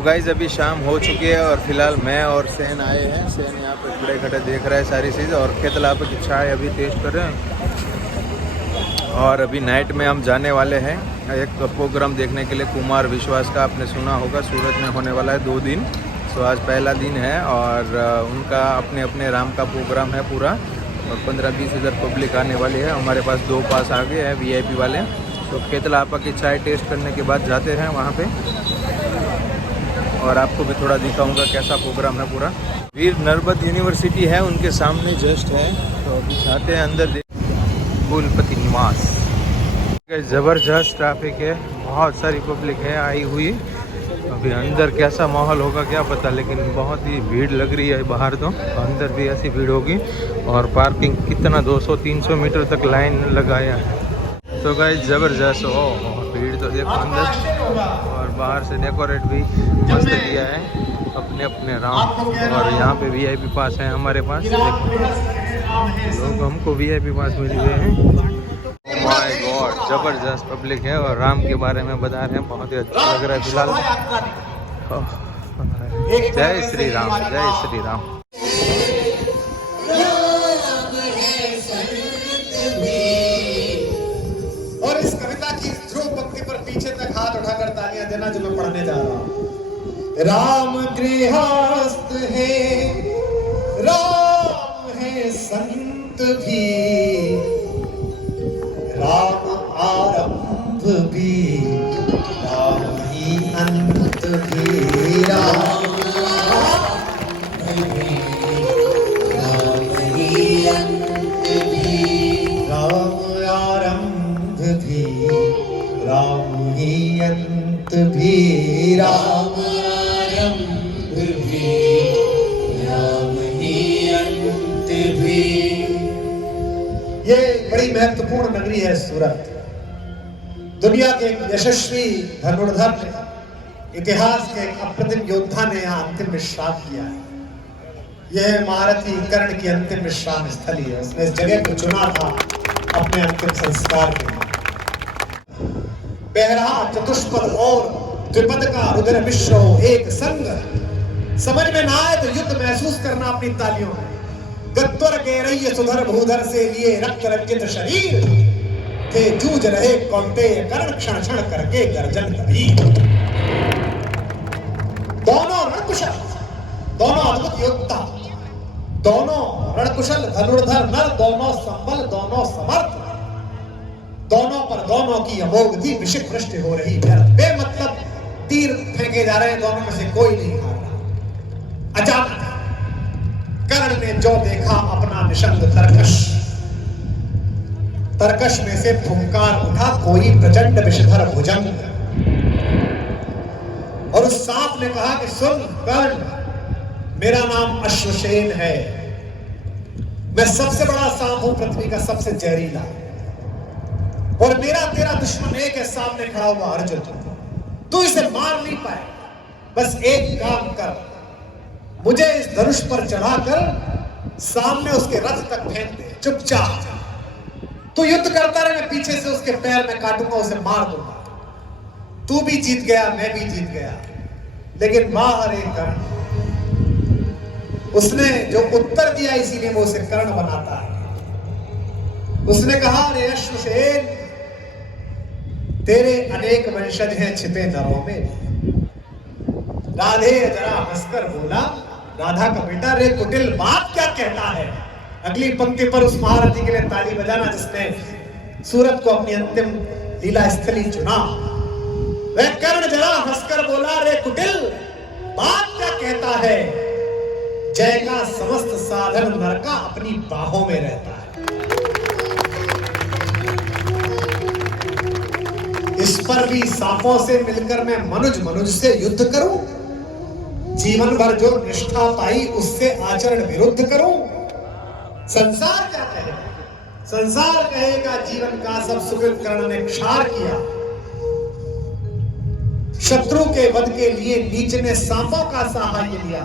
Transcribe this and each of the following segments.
तो गाइज अभी शाम हो चुकी है और फिलहाल मैं और सेन आए हैं। सेन यहाँ पे खड़े खड़े देख रहा है सारी चीज़ और खेतला पे की चाय अभी टेस्ट कर रहे हैं। और अभी नाइट में हम जाने वाले हैं एक प्रोग्राम देखने के लिए, कुमार विश्वास का। आपने सुना होगा, सूरत में होने वाला है 2 दिन। तो आज पहला दिन है और उनका अपने अपने राम का प्रोग्राम है पूरा और 15-20 हज़ार पब्लिक आने वाली है। हमारे पास 2 पास आ गए हैं VIP वाले। तो खेतला आपा की चाय टेस्ट करने के बाद जाते हैं वहाँ पे और आपको भी थोड़ा दिखाऊंगा कैसा प्रोग्राम है पूरा। वीर नर्मद यूनिवर्सिटी है उनके सामने जस्ट है, तो अभी जाते हैं अंदर। कुलपति निवास। ज़बरदस्त ट्रैफिक है, बहुत सारी पब्लिक है आई हुई। अभी अंदर कैसा माहौल होगा क्या पता, लेकिन बहुत ही भीड़ लग रही है बाहर। तो अंदर भी ऐसी भीड़ होगी। और पार्किंग कितना 200-300 मीटर तक लाइन लगाया है। तो गाइस ज़बरदस्त हो भीड़ तो देखो अंदर। और बाहर से डेकोरेट भी मस्त किया है अपने अपने राम। और यहाँ पे VIP पास है हमारे पास, लोग हमको VIP पास मिल गए हैं। माय गॉड, ज़बरदस्त पब्लिक है और राम के बारे में बता रहे हैं, बहुत ही अच्छा लग रहा है फिलहाल। जय श्री राम, जय श्री राम। और इस कविता की ध्रुव पंक्ति पर पीछे तक हाथ उठाकर तालियां देना जो मैं पढ़ने जा रहा हूं। राम गृहस्थ है, राम है संत भी, राम आरंभ भी, राम ही अंत भी। राम ही अंत भी, राम आरंभ भी, राम ही अंत भी। राम आरंभ भी, राम ही अंत भी। ये बड़ी महत्वपूर्ण नगरी है सूरत। दुनिया के एक यशस्वी धनुर्धर, इतिहास के एक अप्रतिम योद्धा ने यहाँ अंतिम विश्राम किया है। यह महारथी कर्ण की अंतिम विश्राम स्थली है। उसने इस जगह को चुना था अपने अंतिम संस्कार के लिए। बहरहा चतुष्पद और द्विपद का रुद्र मिश्र एक संग, समझ में ना आए तो युद्ध महसूस करना अपनी तालियों में। गत्वर के रही सुधर भूधर से लिए रक्त रंजित शरीर थे, जूझ रहे कौंतेय कर्ण क्षण क्षण करके गर्जन कबीर। दोनों रणकुशल, दोनों अद्भुत योद्धा, दोनों रणकुशल धनुर्धर नर, दोनों संबल, दोनों समर्थ, दोनों पर दोनों की अमोघ थी विशिख वृष्टि हो रही। बेमतलब तीर फेंके जा रहे हैं, दोनों में से कोई नहीं हार रहा। अचानक कर्ण ने जो देखा अपना निशंग तरकश, तरकश में से फुंकार उठा कोई प्रचंड विषधर भुजंग। और उस सांप ने कहा कि सुन कर्ण, मेरा नाम अश्वसेन है, मैं सबसे बड़ा सांप हूं, पृथ्वी का सबसे जहरीला। और मेरा तेरा दुश्मन एक है सामने खड़ा हुआ अर्जुन, तू इसे मार नहीं पाए। बस एक काम कर, मुझे इस धनुष पर चढ़ाकर सामने उसके रथ तक फेंक दे, चुपचाप। तू युद्ध करता रहे, मैं पीछे से उसके पैर में काटूंगा, उसे मार दूंगा। तू भी जीत गया, मैं भी जीत गया। लेकिन मां रे कर्ण, उसने जो उत्तर दिया इसीलिए वो उसे कर्ण बनाता है। उसने कहा, रे अश्वसेन, तेरे अनेक वंशज हैं छिपे नरों में। राधे जरा हंसकर बोला, राधा का बेटा, रे कुटिल बात क्या कहता है। अगली पंक्ति पर उस महारथी के लिए ताली बजाना जिसने सूरत को अपनी अंतिम लीला स्थली चुना। वह कर्ण जरा हंसकर बोला, रे कुटिल बात क्या कहता है। जय का समस्त साधन नर का अपनी बाहों में रहता है। इस पर भी सांपों से मिलकर मैं मनुज से युद्ध करूं, जीवन भर जो निष्ठा पाई उससे आचरण विरुद्ध करूं। संसार क्या कहेगा, संसार कहेगा जीवन का सब सुकृत कर्ण ने क्षार किया। शत्रु के वध के लिए नीच ने सांपों का सहाय लिया।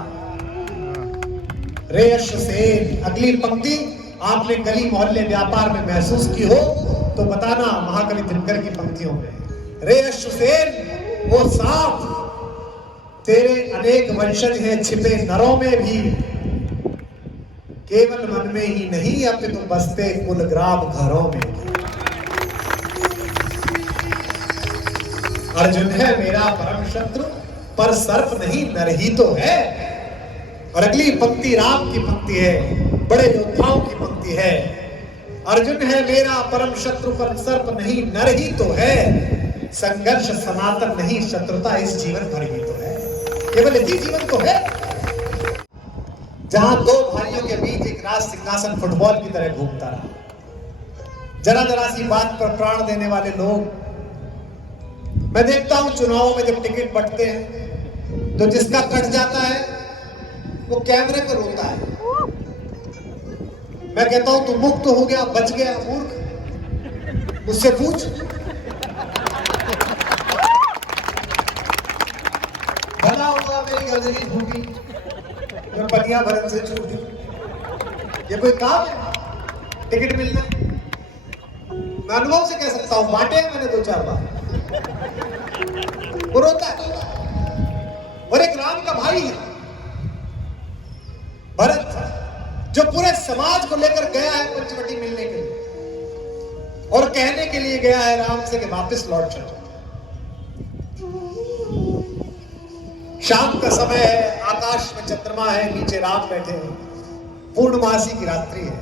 रे अश्वसेन, अगली पंक्ति आपने गली मोहल्ले व्यापार में महसूस की हो तो बताना महाकवि दिनकर की पंक्तियों में। रे अश्वसेन, वो सांप तेरे अनेक वंशज हैं छिपे नरों में भी, केवल मन में ही नहीं अपितु बसते कुलग्राम घरों में भी। अर्जुन है मेरा परम शत्रु, पर सर्प नहीं नर ही तो है। और अगली पंक्ति राम की पंक्ति है, बड़े योद्धाओं की पंक्ति है। अर्जुन है मेरा परम शत्रु, पर सर्प नहीं नर ही तो है। संघर्ष सनातन नहीं, शत्रुता इस जीवन भर ही तो है। केवल इसी जीवन तो है जहां दो भाइयों के बीच एक राज सिंहासन फुटबॉल की तरह घूमता रहा। जरा जरा सी बात पर प्राण देने वाले लोग, मैं देखता हूं चुनावों में जब टिकट बंटते हैं तो जिसका कट जाता है वो कैमरे पर रोता है। मैं कहता हूं तू मुक्त हो गया, बच गया मूर्ख, मुझसे पूछ। भला होगा मेरी गजरी फूटी, मैं पनिया भरन से छूटी। ये कोई काम है टिकट मिलना? मैं अनुभव से कह सकता हूं, बांटे हैं मैंने 2-4 बार। वो रोता है। और एक राम का भाई है भरत, जो पूरे समाज को लेकर गया है पंचवटी मिलने के लिए और कहने के लिए गया है राम से कि वापस लौट चलो। शाम का समय है, आकाश में चंद्रमा है, नीचे राम बैठे हैं, पूर्णमासी की रात्रि है।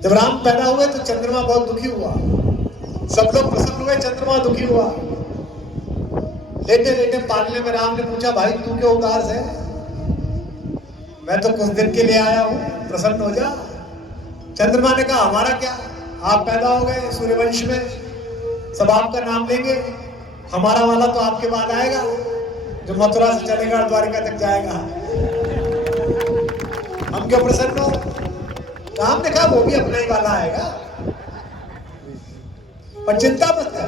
जब राम पैदा हुए तो चंद्रमा बहुत दुखी हुआ, सब लोग प्रसन्न हुए, चंद्रमा दुखी हुआ। लेटे लेटे पालने में राम ने पूछा, भाई तू क्यों उदास है? मैं तो कुछ दिन के लिए आया हूं, प्रसन्न हो जा। चंद्रमा ने कहा, हमारा क्या, आप पैदा हो गए सूर्यवंश में, सब आपका नाम लेंगे, हमारा वाला तो आपके बाद आएगा, जो मथुरा से चलेगा द्वारिका तक जाएगा। हम क्यों प्रसन्न हो? राम ने कहा, वो भी अपना ही वाला आएगा, पर चिंता मत कर,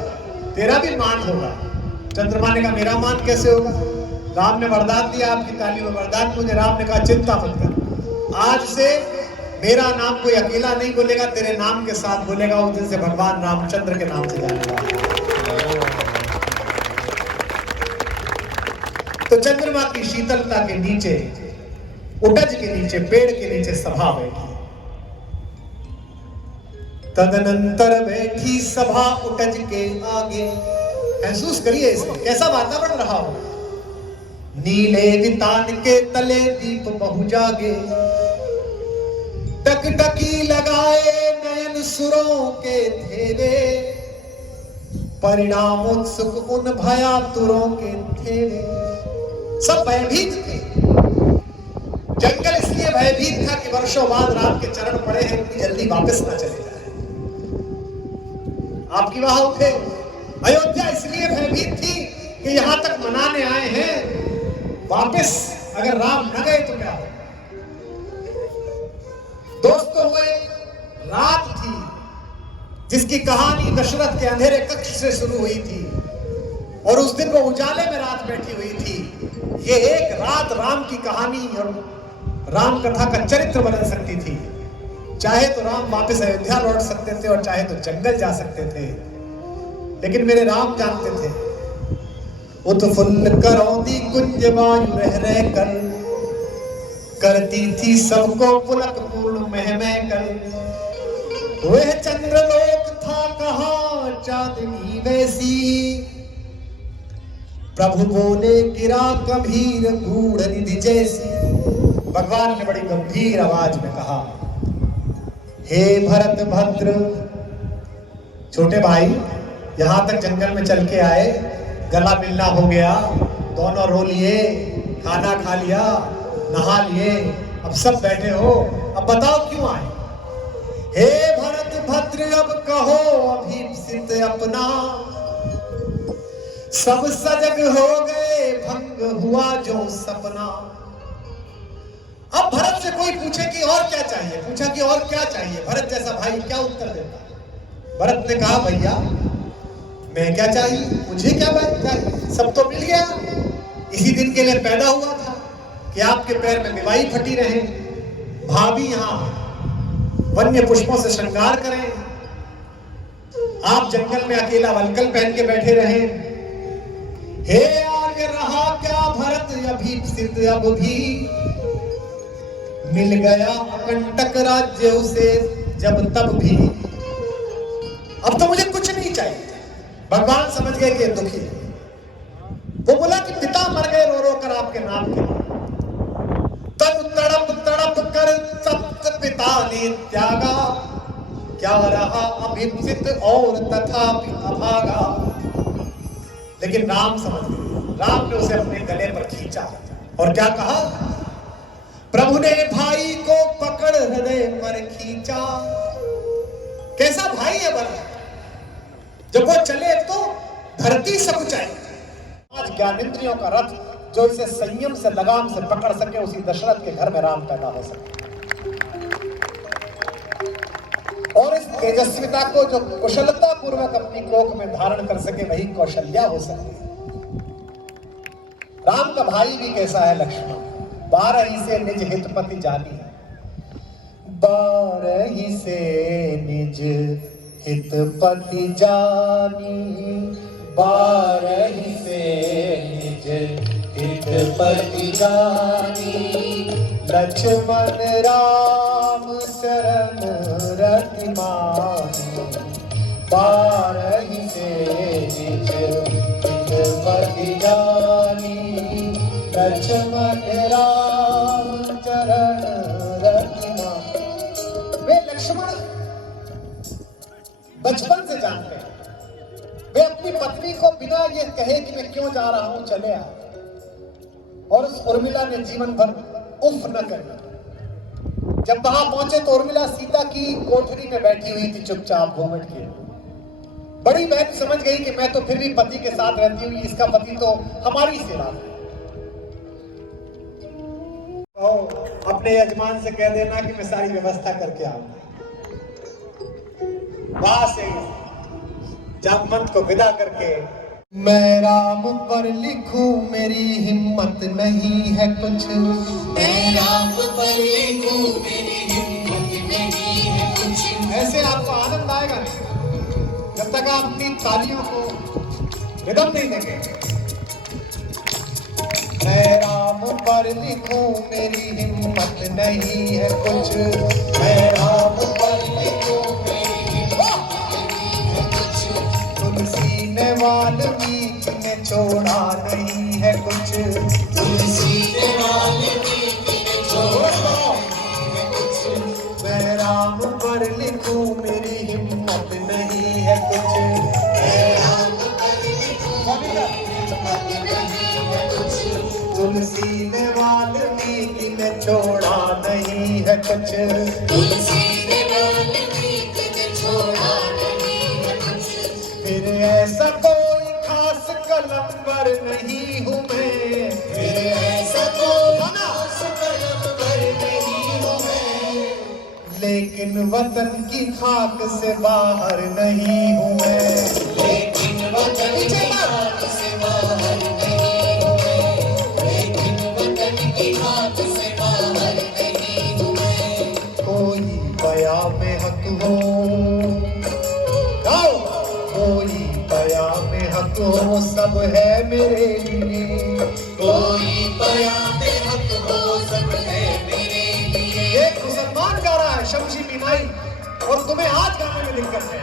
तेरा भी मान होगा। चंद्रमा ने कहा, मेरा मान कैसे होगा? राम ने वरदान दिया, आपकी ताली में वरदान मुझे। राम ने कहा, चिंता मत कर, आज से मेरा नाम कोई अकेला नहीं बोलेगा, तेरे नाम के साथ बोलेगा। उस दिन से भगवान रामचंद्र के नाम से जानेगा। तो चंद्रमा की शीतलता के नीचे, उटज के नीचे, पेड़ के नीचे सभा बैठी। तदनंतर बैठी सभा उटज के आगे। महसूस करिए इसे, कैसा वातावरण रहा हो। नीले वितान के तले दीप बहु जागे, टकटकी लगाए नयन सुरों के धेरे, परिणाम उत्सुक उन भयातुरों के धेरे। सब भयभीत थे। जंगल इसलिए भयभीत था कि वर्षों बाद राम के चरण पड़े हैं, इतनी जल्दी वापस ना चले जाए। आपकी वहां उठे। अयोध्या इसलिए भयभीत थी कि यहां तक मनाने आए हैं, वापस अगर राम न गए तो क्या हो। दोस्तों, वो एक रात थी जिसकी कहानी दशरथ के अंधेरे कक्ष से शुरू हुई थी और उस दिन वो उजाले में रात बैठी हुई थी। ये एक रात राम की कहानी और राम कथा का चरित्र बदल सकती थी। चाहे तो राम वापस अयोध्या लौट सकते थे और चाहे तो जंगल जा सकते थे, लेकिन मेरे राम जानते थे, उत्फुल्ल करौंदी कुंज वायु रह कर, करती थी सबको पुलक पूर्ण महमय कर। वह चंद्रलोक था कहाँ चांदनी वैसी, प्रभु बोले गिरा गंभीर गूढ़ निधि जैसी। भगवान ने बड़ी गंभीर आवाज में कहा, हे भरत भद्र, छोटे भाई, यहां तक जंगल में चल के आए, गला मिलना हो गया, दोनों रो लिए, खाना खा लिया, नहा लिए, अब सब बैठे हो, अब बताओ क्यों आए? हे भरत भद्र, अब कहो अभीप्सित अपना, सब सजग हो गए, भंग हुआ जो सपना। अब भरत से कोई पूछे कि और क्या चाहिए, पूछा कि और क्या चाहिए, भरत जैसा भाई क्या उत्तर देता? भरत ने कहा, भैया मैं क्या चाहिए, मुझे क्या बात चाहिए, सब तो मिल गया। इसी दिन के लिए पैदा हुआ था कि आपके पैर में विवाही फटी रहे, भाभी यहाँ वन्य पुष्पों से श्रृंगार करें, आप जंगल में अकेला वलकल पहन के बैठे रहे। हे आगे रहा क्या भरत अभीप्सित अब भी, मिल गया कंटक राज्य उसे जब तब भी। अब तो मुझे कुछ नहीं चाहिए। भगवान समझ गए कि दुखी है। वो बोला कि पिता मर गए रो रो कर आपके नाम के, तब तड़प तड़प कर तप्त पिता ने त्यागा, क्या रहा अभिप्सित और तथापि अभागा। लेकिन राम समझ गए। राम ने उसे अपने गले पर खींचा और क्या कहा, प्रभु ने भाई को पकड़ हृदय पर खींचा। कैसा भाई है बड़ा, जब वो चले तो धरती सब चाहे। आज ज्ञानेंद्रियों का रथ जो इसे संयम से लगाम से पकड़ सके, उसी दशरथ के घर में राम पैदा हो सके। और इस तेजस्विता को जो कुशलता पूर्वक अपनी कोख में धारण कर सके, वही कौशल्या हो सके। राम का भाई भी कैसा है लक्ष्मण, 12 ही से निज हितपति जानी, 12 से निज हितपति जानी, 12 से निज हितपति जानी। लक्ष्मण राम शरण रति मानी, 12 से निज हितपति जानी। लक्ष्मण राम चरण रति मानी। वे लक्ष्मण बचपन से जानते हैं। वे अपनी पत्नी को बिना ये कहे कि मैं क्यों जा रहा हूं चले आ, और उस उर्मिला ने जीवन भर उफ न करना। जब वहां पहुंचे तो उर्मिला सीता की कोठरी में बैठी हुई थी चुपचाप घूमट के। बड़ी बहन समझ गई कि मैं तो फिर भी पति के साथ रहती हूँ, इसका पति तो हमारी सेवा है। अपने यजमान से कह देना कि मैं सारी व्यवस्था करके आऊंगा। वहां से जामवंत को विदा करके, मैं राम पर लिखूं मेरी हिम्मत नहीं है कुछ, मैं राम पर लिखूं मेरी हिम्मत नहीं है कुछ। ऐसे आपको आनंद आएगा नहीं जब तक आप अपनी तालियों को रिदम नहीं देंगे। मैं राम पर लिखूं मेरी हिम्मत नहीं है कुछ, मैं राम पर लिखूं मेरी हिम्मत नहीं है कुछ। तुलसी ने वाल्मीकि ने छोड़ा नहीं है कुछ, तुलसी ने वाल्मीकि ने छोड़ा नहीं है कुछ। मैं राम पर लिखूं मेरी हिम्मत नहीं है कुछ, मैं राम पर लिखूं मेरी हिम्मत नहीं है कुछ। तुलसी ने वाल्मीकि ने छोड़ा नहीं है कुछ, तुलसी ने वाल्मीकि ने छोड़ा नहीं है कुछ। फिर ऐसा कोई खास कलमवर नहीं हूँ मैं, फिर ऐसा कोई खास कलमवर नहीं हूँ मैं। लेकिन वतन की खाक से बाहर नहीं हूँ मैं, लेकिन वतन की खाक से बाहर नहीं हूँ मैं। लेकिन वतन की खाक से बाहर नहीं हूँ मैं। कोई बया में हक हो, गाओ। कोई बया में हक हो सब है मेरे लिए, कोई बया में हक हो सब है मेरे लिए। एक मुसलमान गा रहा है शमशी बीमारी, और तुम्हें आज गाने में दिक्कत है।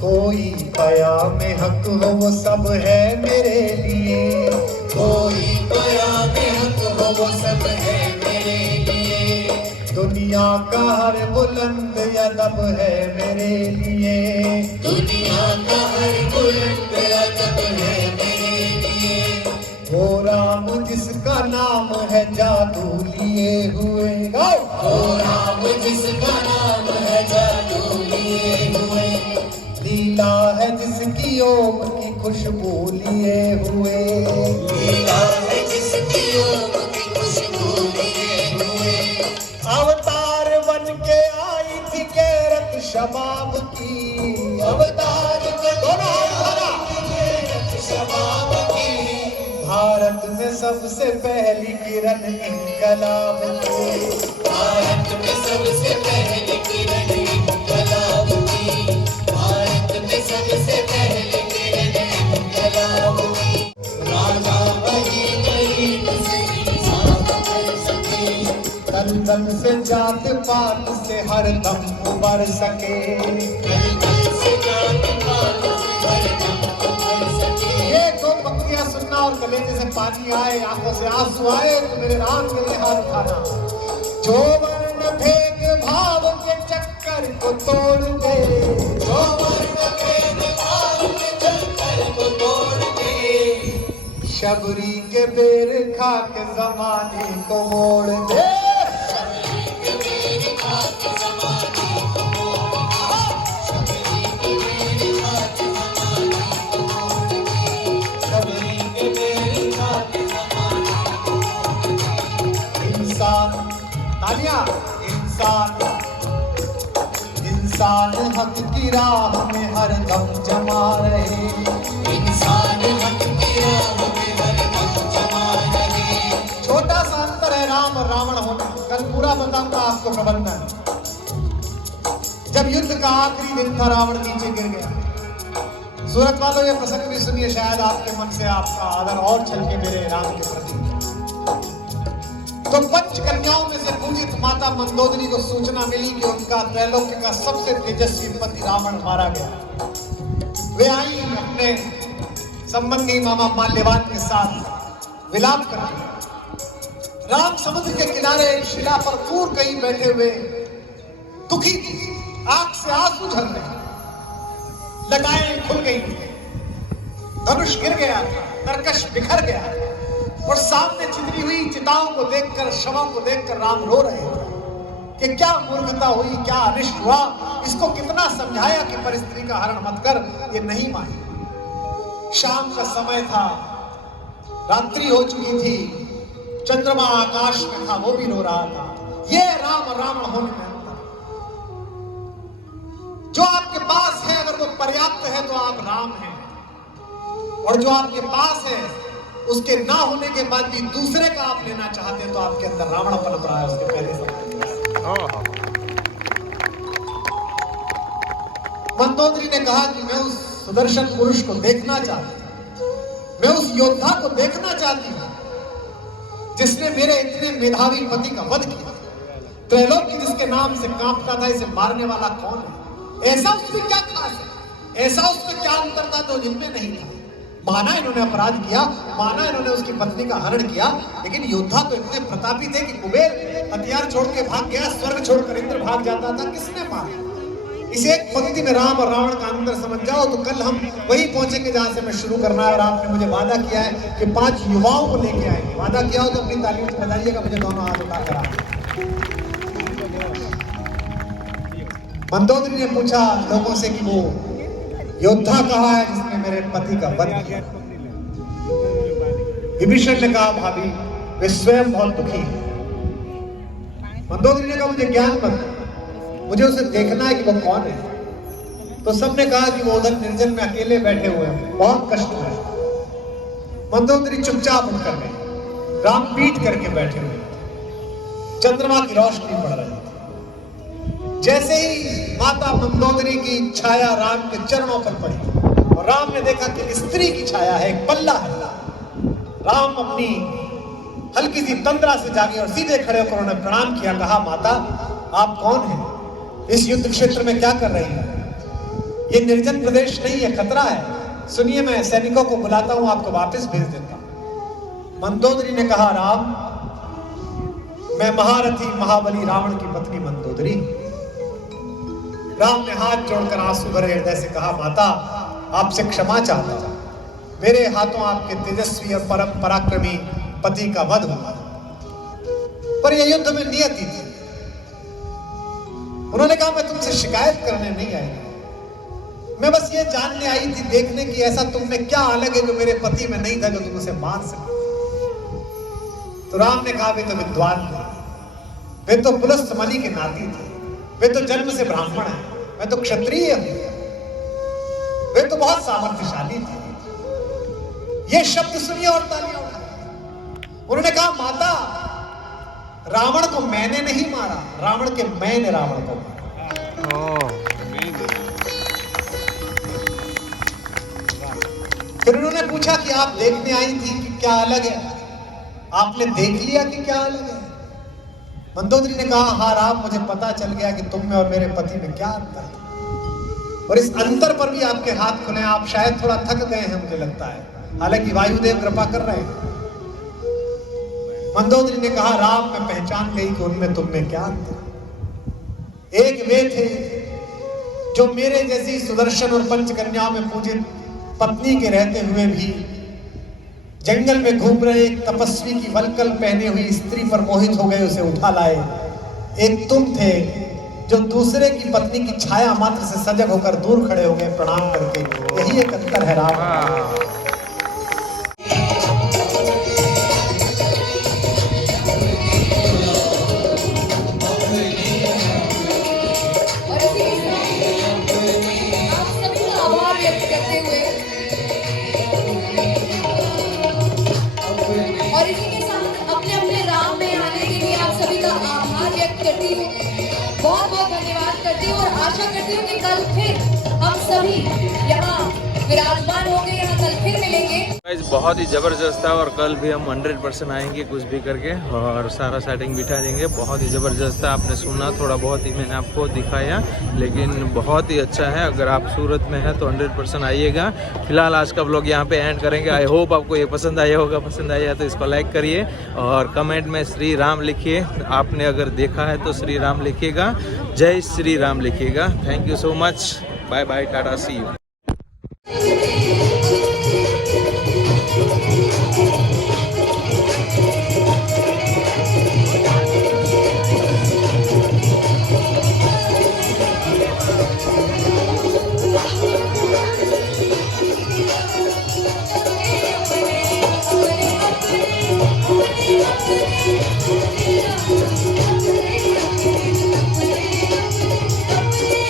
कोई बया में हक हो वो सब है मेरे लिए, कोई बया में हक हो वो सब है मेरे लिए। दुनिया का हर बुलंद अदब है मेरे लिए, दुनिया का हर बुलंद अदब है मेरे लिए। वो राम जिसका नाम है जादू लिए हुए, गाओ। वो राम जिसका नाम है जादू लिए हुए। लीला है जिसकी ओम की खुशबू लिए हुए, लीला है जिसकी ओम की खुशबू लिए हुए। अवतार बन के आई थी कैरत शबाब की, अवतार बन के शबाब की। भारत में सबसे पहली किरण इनकलाब की, भारत में सबसे पहली किरण इनकलाब की। भारत में सबसे पहली किरण इनकलाब की। हरदम उबर सके। ये दो पंक्तियां सुनना और गले से पानी आए, आंखों से आंसू आए तो मेरे राम के लिए हाथ उठाना। जो वर्ण भेद भाव के चक्कर को तोड़ दे, जो वर्ण भेद भाव के चक्कर को तोड़ दे, शबरी के बेर खा के जमाने को मोड़ दे, शबरी के बेर खा के जमाने को मोड़ दे, शबरी के बेर खा के जमाने को मोड़ दे, शबरी के बेर खा के जमाने को मोड़ दे। इंसान तालियां, इंसान हक की राह में हरदम जमा रहे, इंसान हक की राह में हरदम जमा रहे। छोटा सा अंतर है राम और रावण होने, कल पूरा बताऊंगा आपको प्रबंधन। जब युद्ध का आखिरी दिन था रावण नीचे गिर गया। सूरत वालों ये प्रसंग भी सुनिए, शायद आपके मन से आपका आदर और छलके मेरे राम के प्रति। तो पंच कन्याओं में से पूजित माता मंदोदरी को सूचना मिली कि उनका त्रैलोक्य का सबसे तेजस्वी पति रावण मारा गया। वे आई अपने संबंधी मामा माल्यवान के साथ विलाप करने। राम समुद्र के किनारे एक शिला पर दूर कहीं बैठे हुए दुखी थी, आंख से आंसू झर रहे, लटाएं खुल गई, धनुष गिर गया, तरकश बिखर गया और सामने चितरी हुई चिताओं को देखकर, शवों को देखकर राम रो रहे थे कि क्या मूर्खता हुई, क्या अनिष्ट हुआ। इसको कितना समझाया कि परिस्थिति का हरण मत कर, ये नहीं मानी। शाम का समय था, रात्रि हो चुकी थी, चंद्रमा आकाश में था, वो भी रो रहा था। ये राम और रावण होने में अंतर। जो आपके पास है अगर वो पर्याप्त है तो आप राम हैं, और जो आपके पास है उसके ना होने के बाद भी दूसरे का आप लेना चाहते हैं तो आपके अंदर रावण पनप रहा है। उसके पहले मंदोदरी ने कहा कि मैं उस सुदर्शन पुरुष को देखना चाहती हूं, मैं उस योद्धा को देखना चाहती हूं जिसने मेरे इतने मेधावी पति का वध किया। त्रैलोक्य जिसके नाम से कांपता था, इसे मारने वाला कौन है? ऐसा उसमें क्या खास है, ऐसा उसमें क्या अंतर था जो जिनमें नहीं था? माना इन्होंने अपराध किया, माना इन्होंने उसकी पत्नी का हरण किया, लेकिन योद्धा तो इतने प्रतापी थे कि कुबेर हथियार छोड़ के भाग गया, स्वर्ग छोड़कर इंद्र भाग जाता था। किसने मारा? इसे एक पंक्ति में राम और रावण का अंतर समझ जाओ तो कल हम वहीं पहुंचेंगे जहां से मैं शुरू करना है। और आपने मुझे वादा किया है कि 5 युवाओं को लेके आएंगे। वादा किया हो तो अपनी तालियों से बजाइएगा, मुझे दोनों हाथ उठाकर आ। मंदोदरी ने पूछा लोगों से कि वो योद्धा कहाँ है जिसने मेरे पति का वध किया? विभीषण ने कहा भाभी वे स्वयं बहुत दुखी है। मंदोदरी ने कहा मुझे ज्ञान मत, मुझे उसे देखना है कि वो कौन है। तो सबने कहा कि वो उधर निर्जन में अकेले बैठे हुए हैं, बहुत कष्ट है। मंदोदरी चुपचाप उठकर गए, राम पीठ करके बैठे हुए, चंद्रमा की रोशनी पड़ रही। जैसे ही माता मंदोदरी की छाया राम के चरणों पर पड़ी और राम ने देखा कि स्त्री की छाया है, एक पल्ला है। राम अपनी हल्की सी तंद्रा से जागे और सीधे खड़े होकर उन्होंने प्रणाम किया, कहा माता आप कौन हैं? इस युद्ध क्षेत्र में क्या कर रही हैं? ये निर्जन प्रदेश नहीं है, खतरा है। सुनिए मैं सैनिकों को बुलाता हूं, आपको वापस भेज देता हूं। मंदोदरी ने कहा राम मैं महारथी महाबली रावण की पत्नी मंदोदरी। राम ने हाथ जोड़कर आंसू भरे हृदय से कहा माता आपसे क्षमा चाहता हूं, मेरे हाथों आपके तेजस्वी और परम पराक्रमी पति का वध हुआ, पर यह युद्ध में नियति थी। उन्होंने कहा मैं तुमसे शिकायत करने नहीं आई, मैं बस ये जानने आई थी, देखने की ऐसा तुम में क्या अलग है जो मेरे पति में नहीं था जो तुम उसे मार सके। तो राम ने कहा वे तो विद्वान थे, वे तो पुलस्त्य के नाती थे, वे तो जन्म से ब्राह्मण है, मैं तो क्षत्रिय हूं, वे तो बहुत सामर्थ्यशाली थे। ये शब्द सुनिए और तालियां उठाइए। उन्होंने कहा माता रावण को मैंने नहीं मारा, रावण के मैंने रावण को मारा। फिर उन्होंने पूछा कि आप देखने आई थी कि क्या अलग है? आपने देख लिया कि क्या अलग है? मंदोदरी ने कहा, हाँ राम, मुझे पता चल गया कि तुम में और मेरे पति में क्या अंतर है, और इस अंतर पर भी आपके हाथ खुले। आप शायद थोड़ा थक गए हैं मुझे लगता है, हालांकि वायुदेव कृपा कर रहे हैं। मंदोदरी ने कहा, राम, मैं पहचान गई कि उनमें तुम में क्या अंतर है। एक वे थे जो मेरे जैसी सुदर्शन और पंचकन्याओं में पूजित पत्नी के रहते हुए भी जंगल में घूम रहे एक तपस्वी की वलकल पहने हुई स्त्री पर मोहित हो गए, उसे उठा लाए। एक तुम थे जो दूसरे की पत्नी की छाया मात्र से सजग होकर दूर खड़े हो गए प्रणाम करके। यही एक अंतर है राम। बहुत बहुत धन्यवाद करती हूँ और आशा करती हूँ कि कल फिर हम सभी यहाँ विराजमान होंगे, यहाँ कल फिर मिलेंगे। गाइस बहुत ही ज़बरदस्त था और कल भी हम 100% आएंगे कुछ भी करके और सारा सेटिंग बिठा देंगे। बहुत ही ज़बरदस्त था, आपने सुना, थोड़ा बहुत ही मैंने आपको दिखाया, लेकिन बहुत ही अच्छा है। अगर आप सूरत में हैं तो 100% आइएगा। फिलहाल आज का व्लॉग यहाँ पे एंड करेंगे। आई होप आपको ये पसंद आया होगा। पसंद आया तो इसको लाइक करिए और कमेंट में श्री राम लिखिए। आपने अगर देखा है तो श्री राम लिखिएगा, जय श्री राम लिखिएगा। Thank you so much, bye bye, tata, see you.